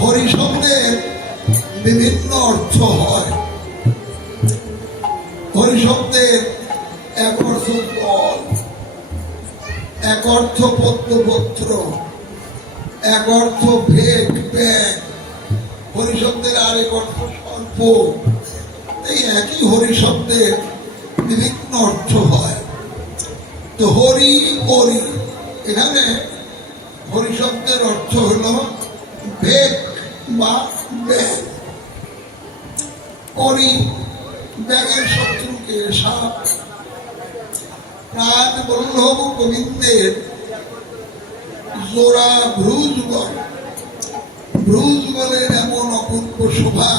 হরি শব্দের বিভিন্ন অর্থ হয়। হরি শব্দের এক অর্থ জল, এক অর্থ পদ্মপত্র, এক অর্থ ভেক ব্যাগ, হরি শব্দের আরেক অর্থ সর্প। এই একই হরি শব্দের বিভিন্ন অর্থ হয়। তো হরি হরি, এখানে হরি শব্দের অর্থ হলো ভেক বা ব্যাগ। হরি ব্যাগের শত্রুকে সাপ। প্রাণ বল্লভ গোবিন্দের জোড়া ভ্রুযুগল, ভ্রুযুগলের এমন অপূর্ব শোভা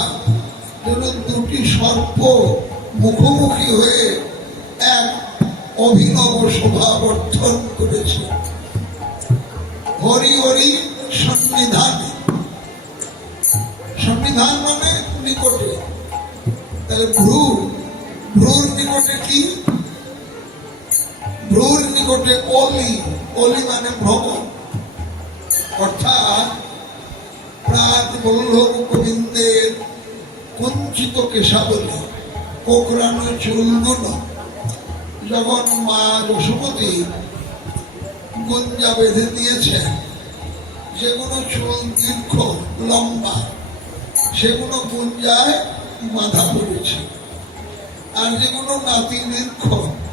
যেন দুটি সর্প মুখোমুখি হয়ে এক অভিনব শোভা বর্ধন করেছে। হরি হরি সন্নিধান, সন্নিধান মানে নিকটে। তাহলে ভ্রুর নিকটে কি? ভ্রুর নিকটে অলি, অলি মানে ভ্রমণ। অর্থাৎ প্রাণ বল্লভ গোবিন্দের কুঞ্চিত কেশাবলী, কোকড়ানো চুলগুলো যখন মা যশোমতী গুঞ্জা বেঁধে দিয়েছেন, যেগুলো চুল দীর্ঘ লম্বা সেগুলো গুঞ্জায় বাঁধা পড়েছে, আর যেগুলো নাতি দীর্ঘ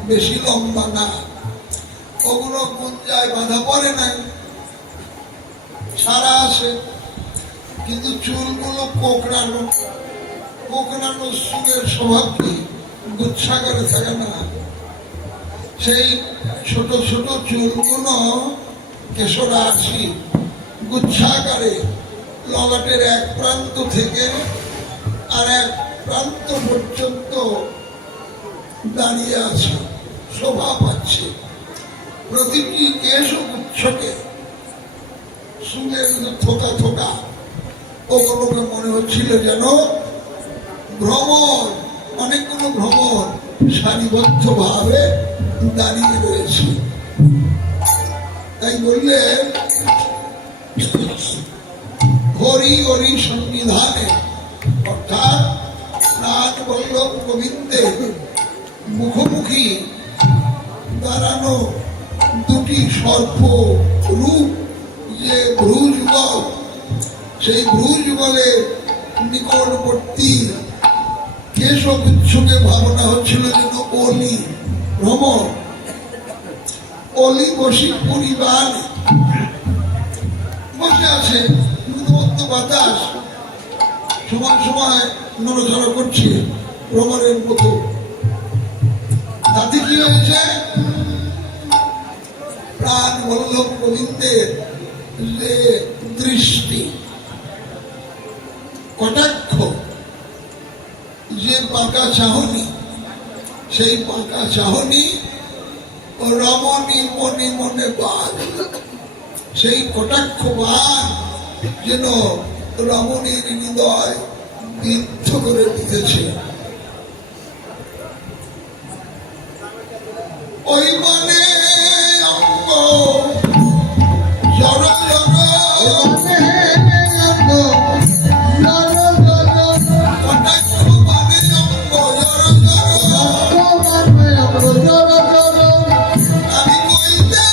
বেশি লম্বা না ওগুলো গুঞ্জায় বাঁধা পড়ে নাই, সারা আসে। কিন্তু চুলগুলো কোকড়ানো, কোকড়ানো চুলের স্বভাব কি? গুচ্ছাকারে থাকে না। সেই ছোট ছোট চুলগুলো কেশরাশি গুচ্ছাকারে ললাটের এক প্রান্ত থেকে আর এক প্রান্ত পর্যন্ত দাঁড়িয়ে আছে, শোভা পাচ্ছে। প্রতিটি কেশ গুচ্ছকে চুলের থোকা থোকা, ওগুলোকে মনে হচ্ছিল যেন ভ্রমর, অনেকগুলো ভ্রমর সারিবদ্ধ ভাবে দাঁড়িয়ে রয়েছে। তাই বললেন হরি হরি সন্নিধানে, অর্থাৎ প্রাণ বল্লভ গোবিন্দের মুখোমুখি দাঁড়ানো দুটি সর্প রূপ যে ভ্রুযুগল, সেই ভ্রুযুগলের নিকটবর্তী কেশগুচ্ছকে ভাবনা হচ্ছিল যেন অলি, ভ্রমর। অলি বসি পরিবার বসে আছে, মধ্য বাতাস সময় সময় নড়াচড়া করছে ভ্রমরের মতো। তাতে কি হয়েছে? প্রাণ বল্লভ গোবিন্দের যে দৃষ্টি কটাক্ষ, যে বাঁকা চাহনি, সেই বাঁকা চাহনি রমণী মনে মনে বাঘ, সেই কটাক্ষ বাঘ যেন রমণীর হৃদয় বিদ্ধ করে দিতেছে। ওই মানে অঙ্গ জড় জড় কটাক্ষ মানে অঙ্গ জড় জড় আমি কইতে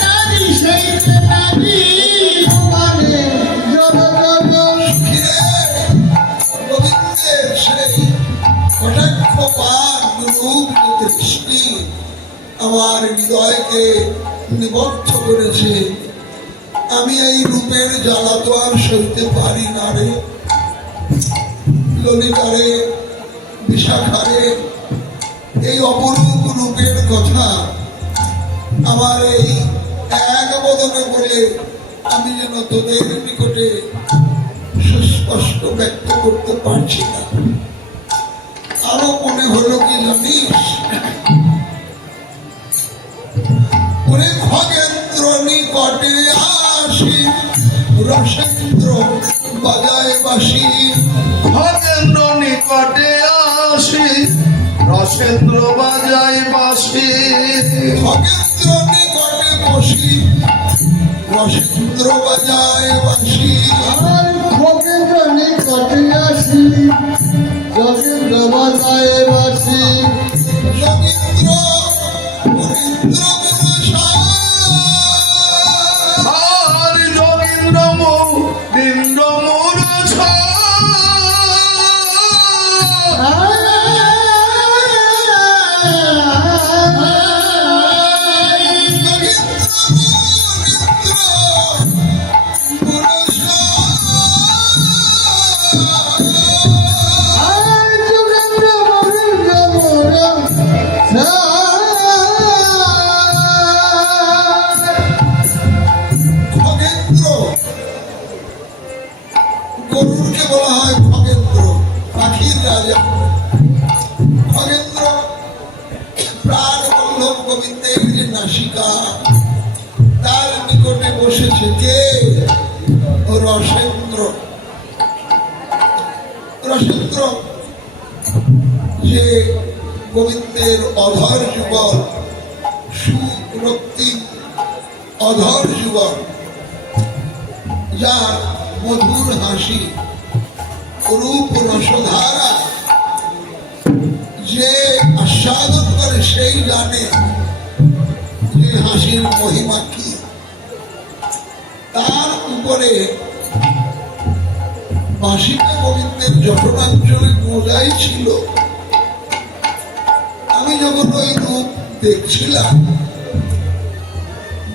নারী সইতে নারী আমি অঙ্গ গোবিন্দের সেই কটাক্ষ পান রূপ দৃষ্টি আমার হৃদয়কে নিবদ্ধ করেছে। আমি এই রূপের জ্বালা তো আর সইতে পারি না রে ললিতারে, বিশাখারে, এই অপরূপ রূপের কথা আমার এই এক বদনে বলে আমি যেন তোদের নিকটে সুস্পষ্ট ব্যক্ত করতে পারছি না। আরো মনে হলো কি জানিস, ওরে খগেন্দ্র নিকটে আসি রসেন্দ্র বাজায় বাসি, খগেন্দ্র নিকটে আসি রসেন্দ্র বাজায় বাসি, খগেন্দ্র নিকটে বসি রসেন্দ্র বাজায় বাসি, খগেন্দ্র নিকটে আসি রসেন্দ্র বাজায় বাসি, যোগীন্দ্র মুনীন্দ্র আর যোগীন্দ্র মুনীন্দ্র মূর্ছ গরুরকে বলা হয় খগেন্দ্র, পাখির রাজা। খগেন্দ্র প্রাণ বল্লভ গোবিন্দের যে নাসিকা, তার নিকটে বসেছে কে? রসেন্দ্র। রসেন্দ্র যে গোবিন্দের অধর যুগল, সুরক্তিম অধর যুগল, যার মধুর হাসি, রূপ রসধারা যে আস্বাদন করে সেই জানে যে হাসির মহিমা কি। তার উপরে বাসিকা গোবিন্দের জঠরাঞ্চলে গোজাই ছিল। আমি যখন ওই রূপ দেখছিলাম,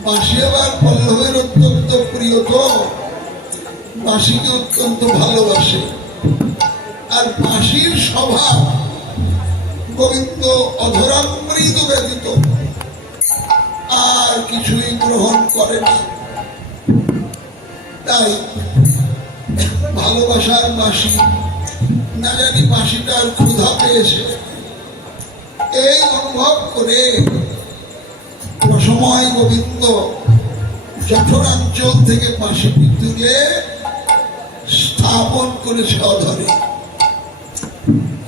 বাসি আবার পল্লবের অত্যন্ত প্রিয়, তো বাসিকে অত্যন্ত ভালোবাসে। আর বাসির স্বভাব গোবিন্দ অধরামৃত ব্যতীত আর কিছুই গ্রহণ করে না। তাই ভালোবাসার বাসি, না জানি বাসিটার ক্ষুধা পেয়েছে, এই অনুভব করে রসময় গোবিন্দ জঠরাঞ্চল থেকে বাঁশিটি তুলে স্থাপন করেছে অধরে।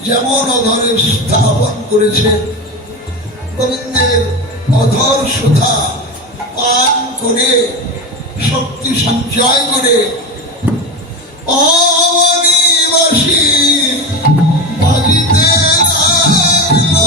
যেমন অধরে স্থাপন করেছে, গোবিন্দের অধর সুধা পান করে শক্তি সঞ্চয় করে অনিবাসী বাজিতে লাগলো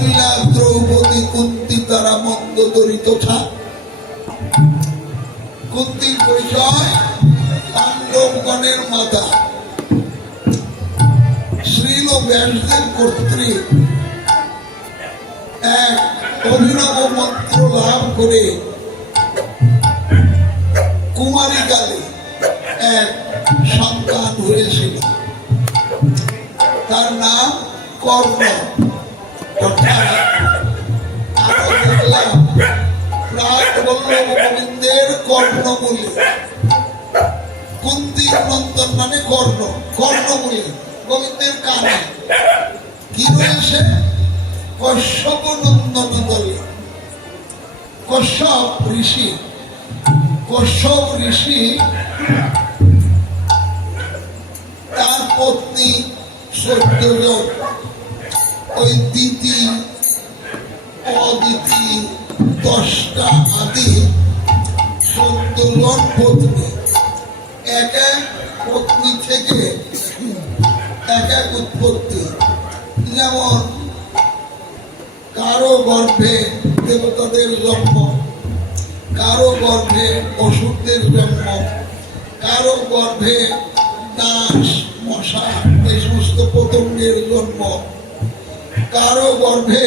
কৌশল্যা দ্রৌপদী কুন্তি তারা মন্দোদরী তথা কুন্তির পরিচয় পাণ্ডবগণের মাতা। শ্রীল ব্যাসদেব কর্তৃক এক অভিনব মন্ত্র লাভ করে কুমারী কালে এক সন্তান হয়েছিল, তার নাম কর্ণ। অর্থাৎ আরো দেখলাম প্রাক বল্লভ গোবিন্দের কর্ণমূলী, কুন্তির নন্দন মানে কর্ণ, কর্ণমূলী গোবিন্দের কানে কি রয়েছে? কশ্যপ নন্দন দলে। কশ্যপ ঋষি, কশ্যপ ঋষি তার পত্নী 14 জন, ওই দিতি অদিতি 10টা আদি 14 জন পত্নী। এক এক পত্নী থেকে এক এক উৎপত্তি। যেমন কারো গর্ভে দেবতাদের জন্ম, কারো গর্ভে অসুরদের জন্ম, কারো গর্ভে দাস মশা এই সমস্ত পতঙ্গের জন্ম, কারো গর্ভে